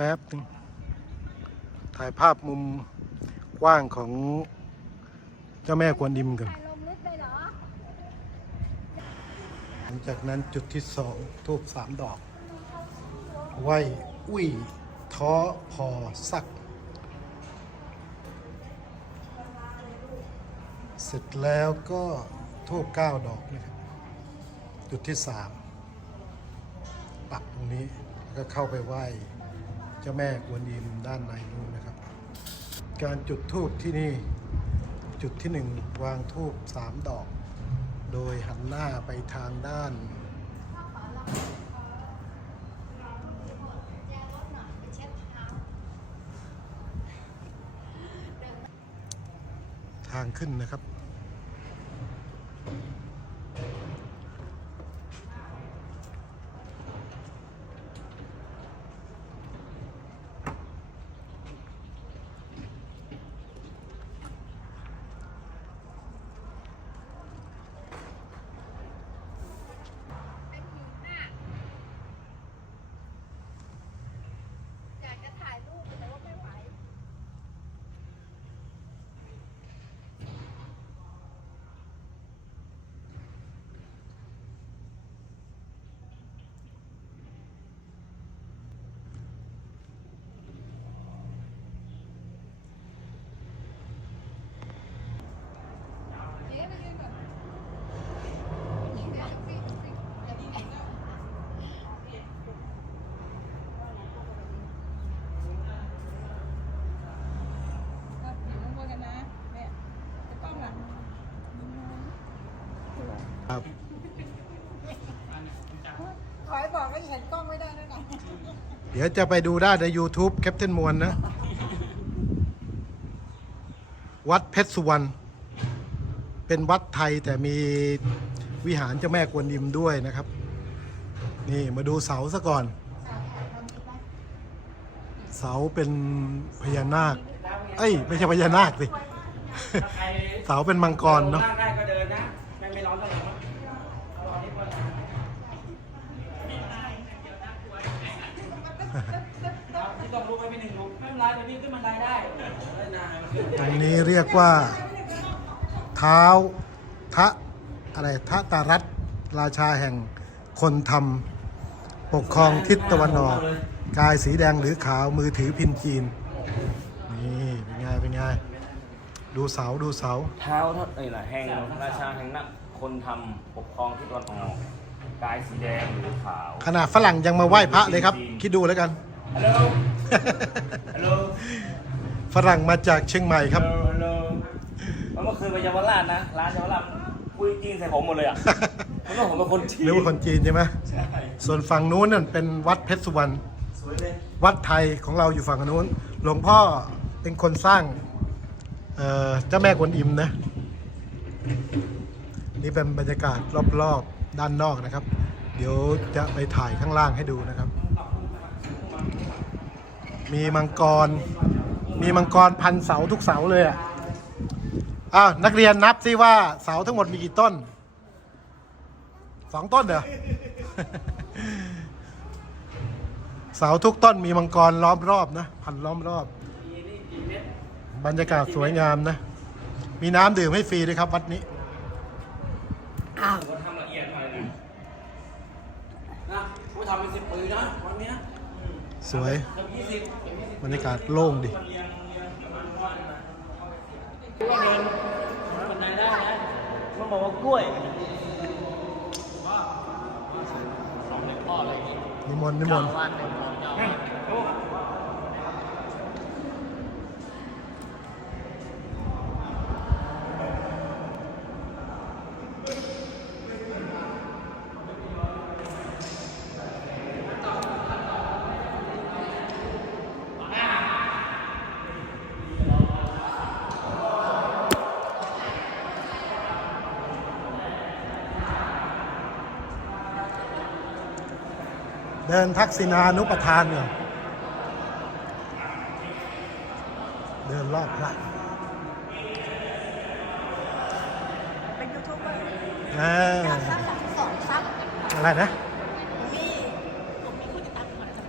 แป๊บนึงถ่ายภาพมุมกว้างของเจ้าแม่กวนอิมกันถ่ายลงลึกเลยเหรอหลังจากนั้นจุดที่สองทูบสามดอกไหวอุ้ยท้อพอสัก เสร็จแล้วก็ทูบเก้าดอกนะครับ จุดที่สามปักตรงนี้แล้วก็เข้าไปไหว้ เจ้าแม่กวนอิมด้านในนู้นนะครับ การจุดทูบที่นี่จุดที่หนึ่งวางทูบสามดอก โดยหันหน้าไปทางด้านทางขึ้นนะครับ อยากจะถ่ายรูปแต่ว่าไม่ไหว เจ๊ไปยืนก่อนเดี๋ยวพี่เดี๋ยวพี่ ก็อยู่ข้างบนกันนะเนี่ยจะกล้องหลัง ครับขอให้บอกว่าเห็นกล้องไม่ได้ด้วยนะเดี๋ยวจะไปดูได้ใน YouTube แคปเทนมวลนะ วัดเพชรสุวรรณเป็นวัดไทยแต่มีวิหารเจ้าแม่กวนอิมด้วยนะครับ นี่มาดูเสาซะก่อน เสาเป็นพญานาค เอ้ย ไม่ใช่พญานาคสิ เสาเป็นมังกรเนาะ นั่งได้ก็เดินนะไม่ไม่ร้อนเท่าไหร่มั้งเอาอันนี้ก่อนนะ ที่ต้องลุกไปเป็นหนึ่งลุกไม่เป็นไรเดี๋ยวนี้ขึ้นบันไดได้ได้นานมันขึ้นตรงนี้เรียกว่า เท้าทะอะไรทะตารัตราชาแห่งคนทำปกครองทิศตะวันออก กายสีแดงหรือขาวมือถือพินจีน นี่เป็นไงเป็นไงดูเสาดูเสา เท้าเท่าไอ้น่ะแห่งราชาแห่งนักคนทำปกครองที่ตะวันออก กายสีแดงหรือขาวขนาดฝรั่งยังมาไหว้พระเลยครับ คิดดูแล้วกัน ฮัลโหลฮัลโหลฝรั่งมาจากเชียงใหม่ครับ ฮัลโหลฮัลโหลเมื่อคืนไปเยาวราชนะ ร้านเยาวราชคุยจีนใส่ผมหมดเลยอะเพราะว่าผมเป็นคนจีนหรือว่าคนจีนใช่ไหมใช่ส่วนฝั่งนู้นนั่นเป็นวัดเพชรสุวรรณ สวยเลยวัดไทยของเราอยู่ฝั่งนู้น หลวงพ่อเป็นคนสร้างเอ่อเจ้าแม่กวนอิมนะ นี่เป็นบรรยากาศรอบๆ ด้านนอกนะครับ เดี๋ยวจะไปถ่ายข้างล่างให้ดูนะครับ มีมังกร มีมังกรพันเสาทุกเสาเลยอะอ้าวนักเรียนนับซิว่าเสาทั้งหมดมีกี่ต้นสองต้นเหรอเสาทุกต้นมีมังกรล้อมรอบนะ พันล้อมรอบ บรรยากาศสวยงามนะ มีน้ำดื่มให้ฟรีด้วยครับ วัดนี้ สวยทำยี่สิบบรรยากาศโล่งดิเรียงเรียงประมาณวันนะว่าเดินบันไดได้นะมันบอกว่ากล้วยนิมนต์นิมนต์ เดินทักษินานุปทานเนี่ยเดินรอบพระเป็นยูทูบเบอร์อ่าซับสองซับอะไรนะมีผมมีคนติดตามมาจาก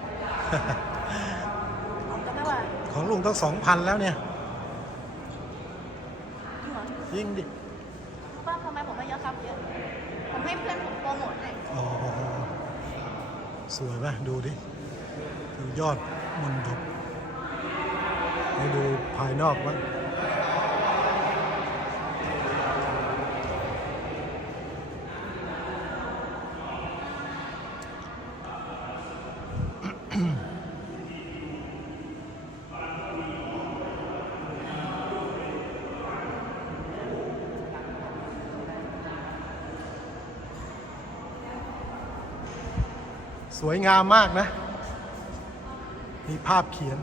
ของลุงต้องสองพันแล้วเนี่ยจริงเหรอยิ่งดิว่าทำไมผมไม่เยอะครับเยอะ ผมให้เพื่อนผมโปรโมทให้ อ๋อ สวยไหมดูดิดูยอดมนดบให้ดูภายนอกบ้า สวยงามมากนะ มีภาพเขียน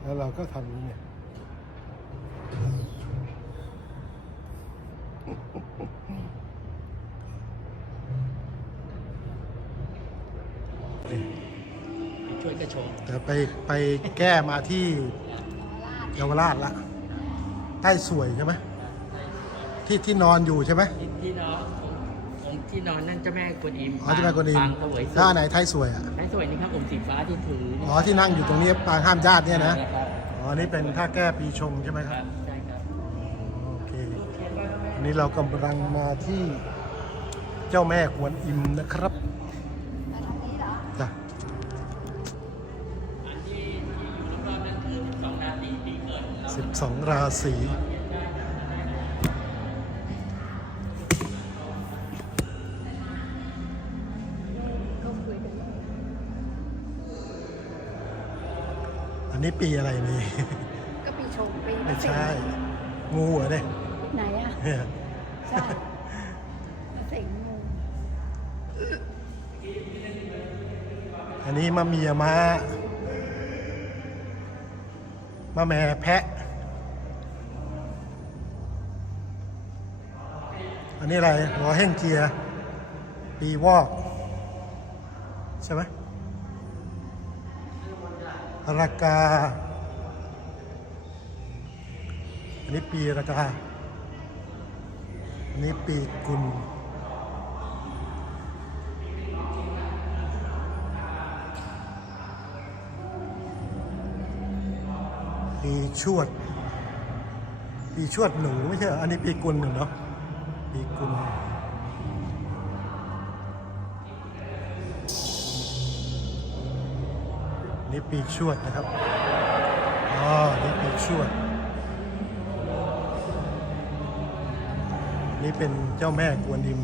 แล้วเราก็ทำนี้เนี่ยช่วยกระชงแต่ไปไปแก้มาที่เยาวราชละ ใต้สวยใช่ไหมที่ที่นอนอยู่ใช่ไหมที่นอนองค์ ที่นอนนั่นเจ้าแม่กวนอิมอ๋อที่แม่กวนอิมปางเสวยสุถ้าขอันไหนไทยสวยอะใช้สวยนี่ครับองค์สีฟ้าที่ถืออ๋อที่นั่งอยู่ตรงนี้ปางห้ามญาติเนี่ยนะครับอ๋ออันนี่เป็นท่าแก้ปีชงใช่ไหมคครับรับใช่ครับโอเคอันนี้เรากำลังมาที่เจ้าแม่กวนอิมนะครับมาทางนี้เหรอจ้ะอันที่ที่อยู่รอบๆนั่นคือสองราศีปีเกิดเรา สิบสองราศี อันนี้ปีอะไรนี่ก็ปีชงปีไม่ใช่ งูเหรอเนี่ยไหนอะเนี่ยใช่เสียงงูอันนี้มะเมียมามาแม่แพะ อันนี้อะไรหัวแห้งเจีย ปีวอก ใช่ไหม รากา อันนี้ปีรากา อันนี้ปีกุลปีชวด ปีชวดหนูไม่ใช่ อันนี้ปีกุลหนึ่งเนาะปีกุล นี่ปีชวดนะครับอ๋อนี่ปีกชวด นี่เป็นเจ้าแม่กวนอิม